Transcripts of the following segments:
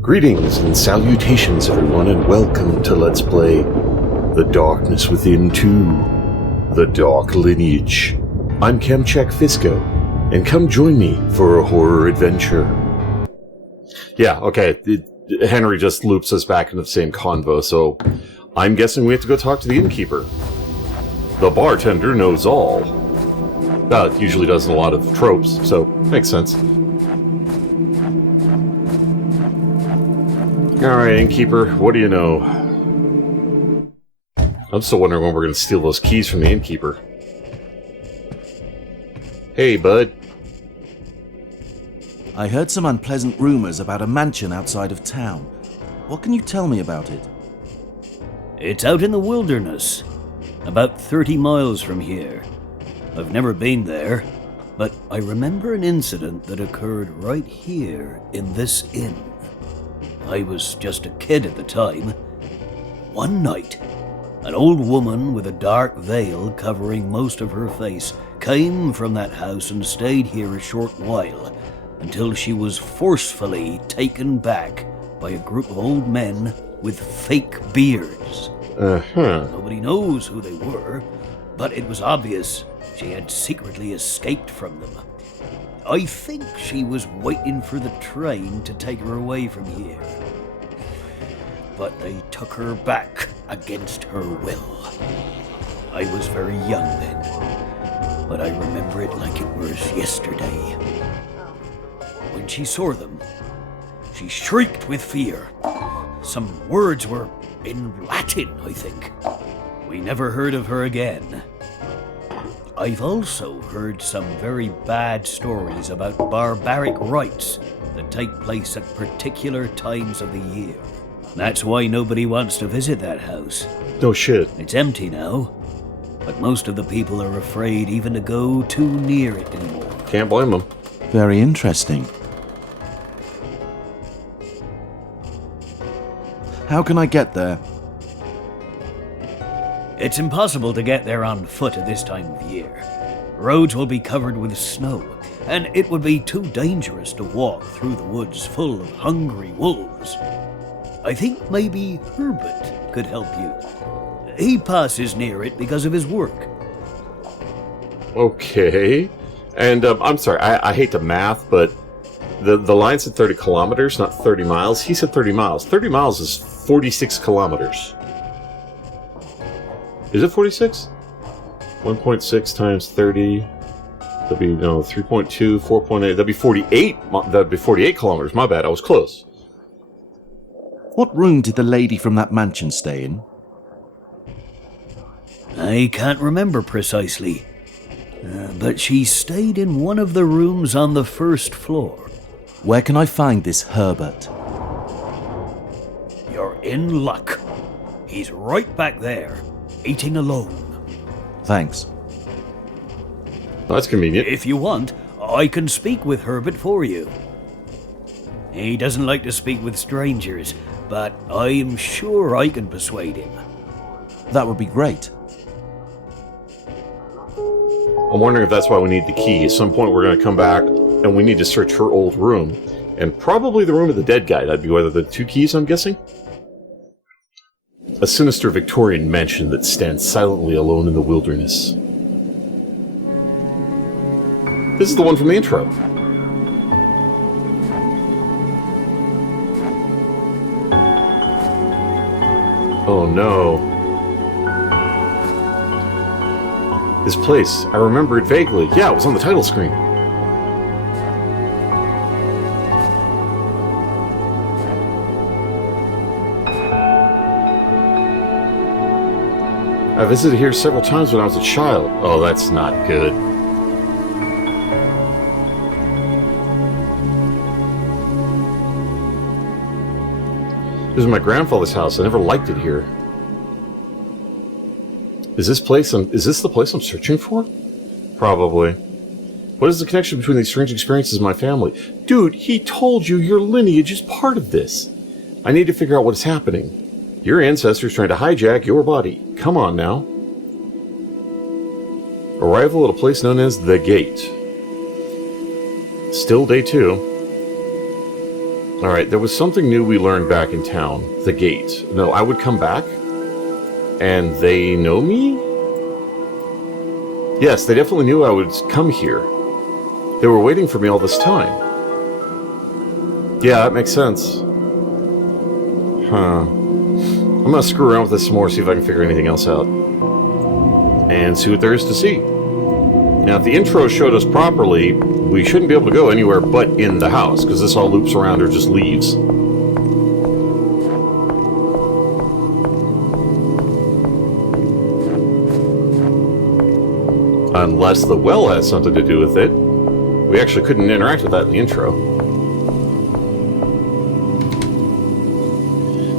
Greetings and salutations, everyone, and welcome to Let's Play The Darkness Within 2, The Dark Lineage. I'm Chemcheck Fisco, and come join me for a horror adventure. Yeah, okay, Henry just loops us back into the same convo, so I'm guessing we have to go talk to the innkeeper. The bartender knows all. That usually does in a lot of tropes, so makes sense. Alright, innkeeper, what do you know? I'm still wondering when we're going to steal those keys from the innkeeper. Hey, bud. I heard some unpleasant rumors about a mansion outside of town. What can you tell me about it? It's out in the wilderness, about 30 miles from here. I've never been there, but I remember an incident that occurred right here in this inn. I was just a kid at the time. One night, an old woman with a dark veil covering most of her face came from that house and stayed here a short while, until she was forcefully taken back by a group of old men with fake beards. Nobody knows who they were, but it was obvious she had secretly escaped from them. I think she was waiting for the train to take her away from here. But they took her back against her will. I was very young then, but I remember it like it was yesterday. When she saw them, she shrieked with fear. Some words were in Latin, I think. We never heard of her again. I've also heard some very bad stories about barbaric rites that take place at particular times of the year. That's why nobody wants to visit that house. No shit. It's empty now, but most of the people are afraid even to go too near it anymore. Can't blame them. Very interesting. How can I get there? It's impossible to get there on foot at this time of year. Roads will be covered with snow, and it would be too dangerous to walk through the woods full of hungry wolves. I think maybe Herbert could help you. He passes near it because of his work. Okay. And, I'm sorry, I hate to math, but the line said 30 kilometers, not 30 miles. He said 30 miles. 30 miles is 46 kilometers. Is it 46? 1.6 times 30. That'd be, 3.2, 4.8. That'd be 48. That'd be 48 kilometers. My bad. I was close. What room did the lady from that mansion stay in? I can't remember precisely, but she stayed in one of the rooms on the first floor. Where can I find this Herbert? You're in luck. He's right back there, eating alone. Thanks. That's convenient. If you want, I can speak with Herbert for you. He doesn't like to speak with strangers, but I'm sure I can persuade him. That would be great. I'm wondering if that's why we need the key. At some point we're going to come back and we need to search her old room. And probably the room of the dead guy. That'd be whether the two keys, I'm guessing? A sinister Victorian mansion that stands silently alone in the wilderness. This is the one from the intro. Oh no. This place, I remember it vaguely. Yeah, it was on the title screen. I visited here several times when I was a child. Oh, that's not good. This is my grandfather's house. I never liked it here. Is this the place I'm searching for? Probably. What is the connection between these strange experiences in my family? Dude, he told you your lineage is part of this. I need to figure out what is happening. Your ancestors trying to hijack your body. Come on now. Arrival at a place known as The Gate. Still day 2. Alright, there was something new we learned back in town. The gate. No, I would come back, and they know me? Yes, they definitely knew I would come here. They were waiting for me all this time. Yeah, that makes sense. Huh. I'm gonna screw around with this some more, see if I can figure anything else out. And see what there is to see. Now, if the intro showed us properly, we shouldn't be able to go anywhere but in the house, because this all loops around or just leaves. Unless the well has something to do with it. We actually couldn't interact with that in the intro.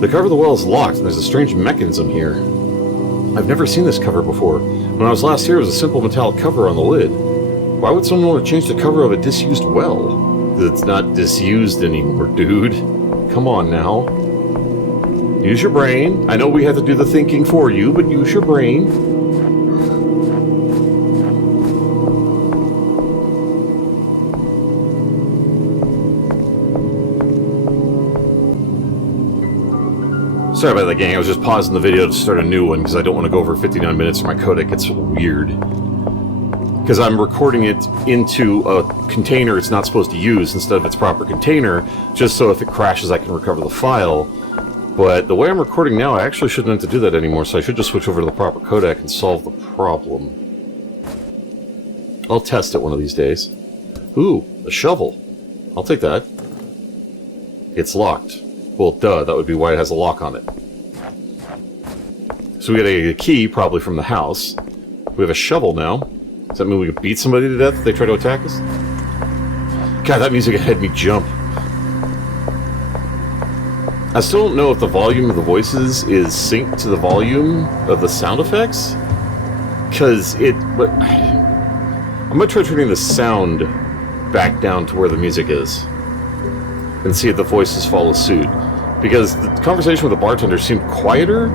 The cover of the well is locked, and there's a strange mechanism here. I've never seen this cover before. When I was last here, it was a simple metallic cover on the lid. Why would someone want to change the cover of a disused well? It's not disused anymore, dude. Come on now. Use your brain. I know we had to do the thinking for you, but use your brain. Sorry about that, gang. I was just pausing the video to start a new one because I don't want to go over 59 minutes or my codec gets weird. Because I'm recording it into a container it's not supposed to use instead of its proper container, just so if it crashes I can recover the file. But the way I'm recording now, I actually shouldn't have to do that anymore, so I should just switch over to the proper codec and solve the problem. I'll test it one of these days. Ooh, a shovel. I'll take that. It's locked. Well, duh, that would be why it has a lock on it. So we got a key, probably from the house. We have a shovel now. Does that mean we could beat somebody to death if they try to attack us? God, that music had me jump. I still don't know if the volume of the voices is synced to the volume of the sound effects. Because I'm going to try turning the sound back down to where the music is. And see if the voices follow suit. Because the conversation with the bartender seemed quieter,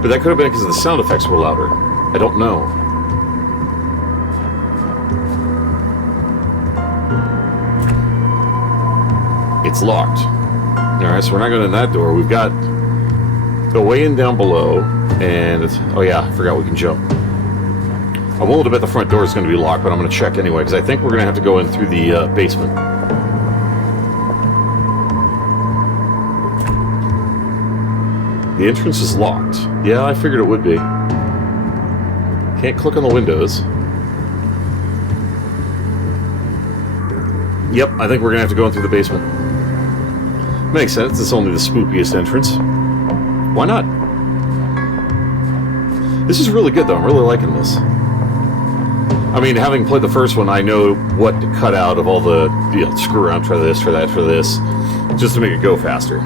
but that could have been because the sound effects were louder. I don't know. It's locked. Alright, so we're not going in that door. We've got a way in down below, and oh yeah, I forgot we can jump. I'm willing to bet the front door is going to be locked, but I'm going to check anyway, because I think we're going to have to go in through the basement. The entrance is locked. Yeah, I figured it would be. Can't click on the windows. Yep, I think we're going to have to go in through the basement. Makes sense, it's only the spookiest entrance. Why not? This is really good, though. I'm really liking this. I mean, having played the first one, I know what to cut out of all the, screw around, try this, try that, try this, just to make it go faster.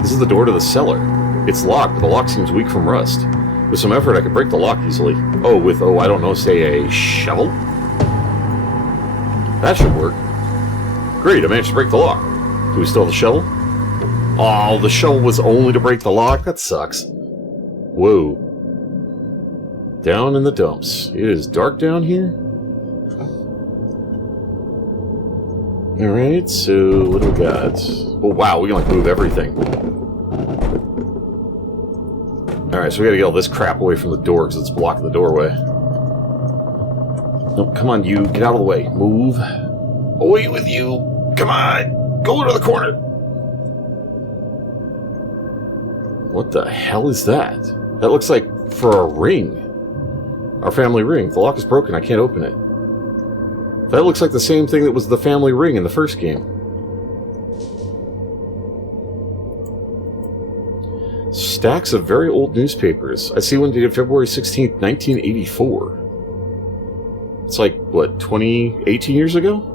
This is the door to the cellar. It's locked, but the lock seems weak from rust. With some effort, I could break the lock easily. Oh, with, I don't know, say a shovel? That should work. Great, I managed to break the lock. Do we still have the shovel? Oh, the shovel was only to break the lock? That sucks. Whoa. Down in the dumps. It is dark down here? Alright, so what do we got? Oh, wow, we can like move everything. Alright, so we gotta get all this crap away from the door because it's blocking the doorway. No, come on, you. Get out of the way. Move. Away with you. Come on. Go to the corner. What the hell is that? That looks like for a ring. Our family ring. The lock is broken. I can't open it. That looks like the same thing that was the family ring in the first game. Stacks of very old newspapers. I see one dated February 16th, 1984. It's like, what, 18 years ago?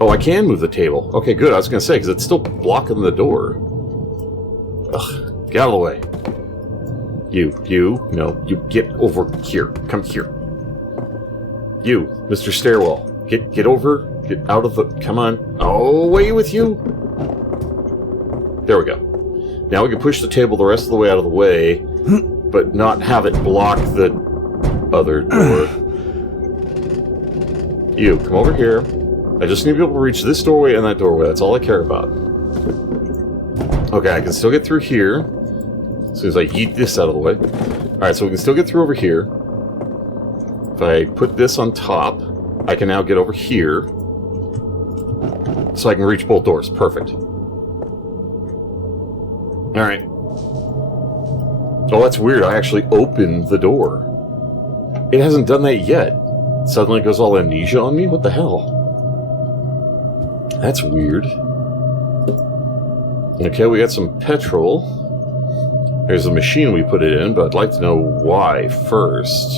Oh, I can move the table. Okay, good. I was going to say, because it's still blocking the door. Ugh, get out of the way. No, you get over here. Come here. You, Mr. Stairwell. Get over, get out of the, come on. Oh, away with you. There we go. Now we can push the table the rest of the way out of the way, but not have it block the other door. You, come over here. I just need to be able to reach this doorway and that doorway. That's all I care about. Okay, I can still get through here. As soon as I yeet this out of the way. Alright, so we can still get through over here. If I put this on top, I can now get over here. So I can reach both doors. Perfect. Alright. Oh, that's weird. I actually opened the door. It hasn't done that yet. Suddenly it goes all amnesia on me? What the hell? That's weird. Okay, we got some petrol. There's a machine we put it in, but I'd like to know why first.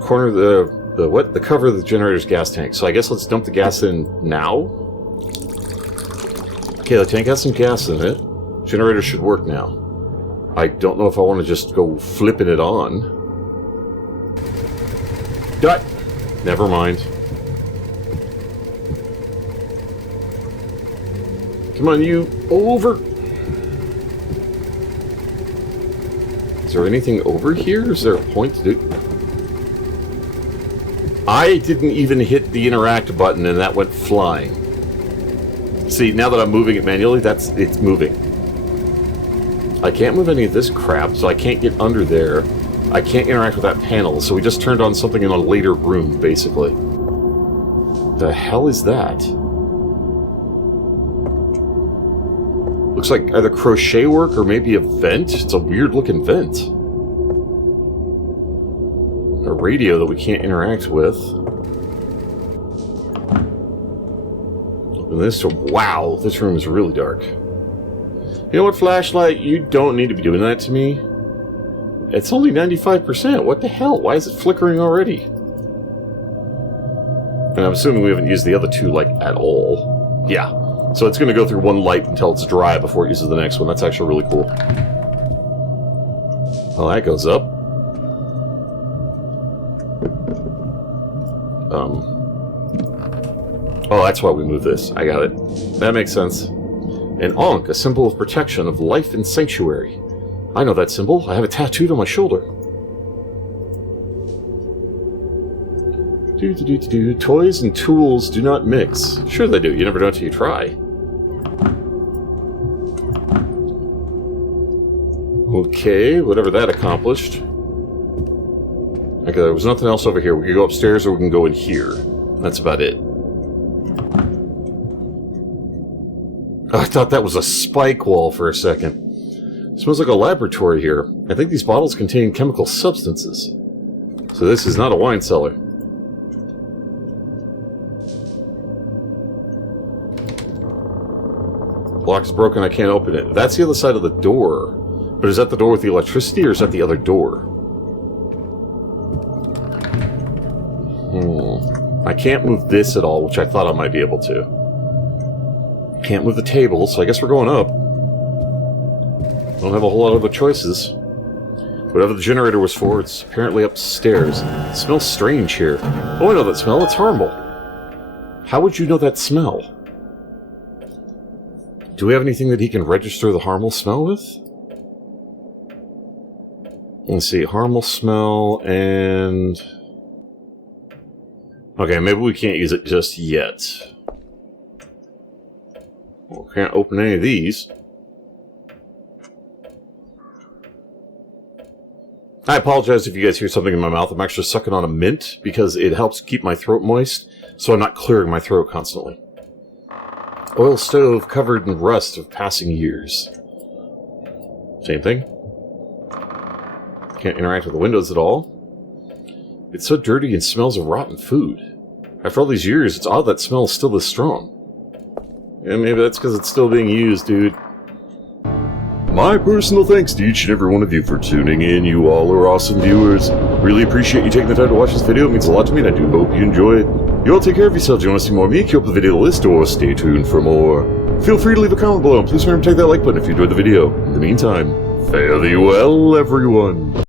Corner of the cover of the generator's gas tank. So I guess let's dump the gas in now. Okay, the tank has some gas in it. Generator should work now. I don't know if I want to just go flipping it on. Dut! Never mind. Come on, you over. Is there anything over here? Is there a point to do? I didn't even hit the interact button and that went flying. See, now that I'm moving it manually, it's moving. I can't move any of this crap, so I can't get under there. I can't interact with that panel, so we just turned on something in a later room, basically. The hell is that? Looks like either crochet work or maybe a vent. It's a weird looking vent. A radio that we can't interact with. Open this door. Wow, this room is really dark. You know what, flashlight? You don't need to be doing that to me. It's only 95%. What the hell? Why is it flickering already? And I'm assuming we haven't used the other two, like, at all. Yeah. So it's going to go through one light until it's dry before it uses the next one. That's actually really cool. Well, that goes up. Oh, that's why we move this. I got it. That makes sense. An Ankh, a symbol of protection, of life and sanctuary. I know that symbol. I have it tattooed on my shoulder. Toys and tools do not mix. Sure they do. You never know until you try. Okay, whatever that accomplished. Okay, there was nothing else over here. We can go upstairs or we can go in here. That's about it. Oh, I thought that was a spike wall for a second. It smells like a laboratory here. I think these bottles contain chemical substances. So this is not a wine cellar. Lock is broken, I can't open it. That's the other side of the door. But is that the door with the electricity, or is that the other door? I can't move this at all, which I thought I might be able to. Can't move the table, so I guess we're going up. Don't have a whole lot of other choices. Whatever the generator was for, it's apparently upstairs. It smells strange here. Oh, I know that smell. It's harmful. How would you know that smell? Do we have anything that he can register the harmful smell with? Let's see. Harmful smell and... Okay, maybe we can't use it just yet. Well, can't open any of these. I apologize if you guys hear something in my mouth. I'm actually sucking on a mint because it helps keep my throat moist, so I'm not clearing my throat constantly. Oil stove covered in rust of passing years. Same thing. Can't interact with the windows at all. It's so dirty and smells of rotten food. After all these years, it's odd that smell is still this strong. Yeah, maybe that's because it's still being used, dude. My personal thanks to each and every one of you for tuning in. You all are awesome viewers. Really appreciate you taking the time to watch this video. It means a lot to me, and I do hope you enjoy it. You all take care of yourselves. You want to see more of me? Keep up the video list or stay tuned for more. Feel free to leave a comment below, and please remember to take that like button if you enjoyed the video. In the meantime, fare thee well, everyone.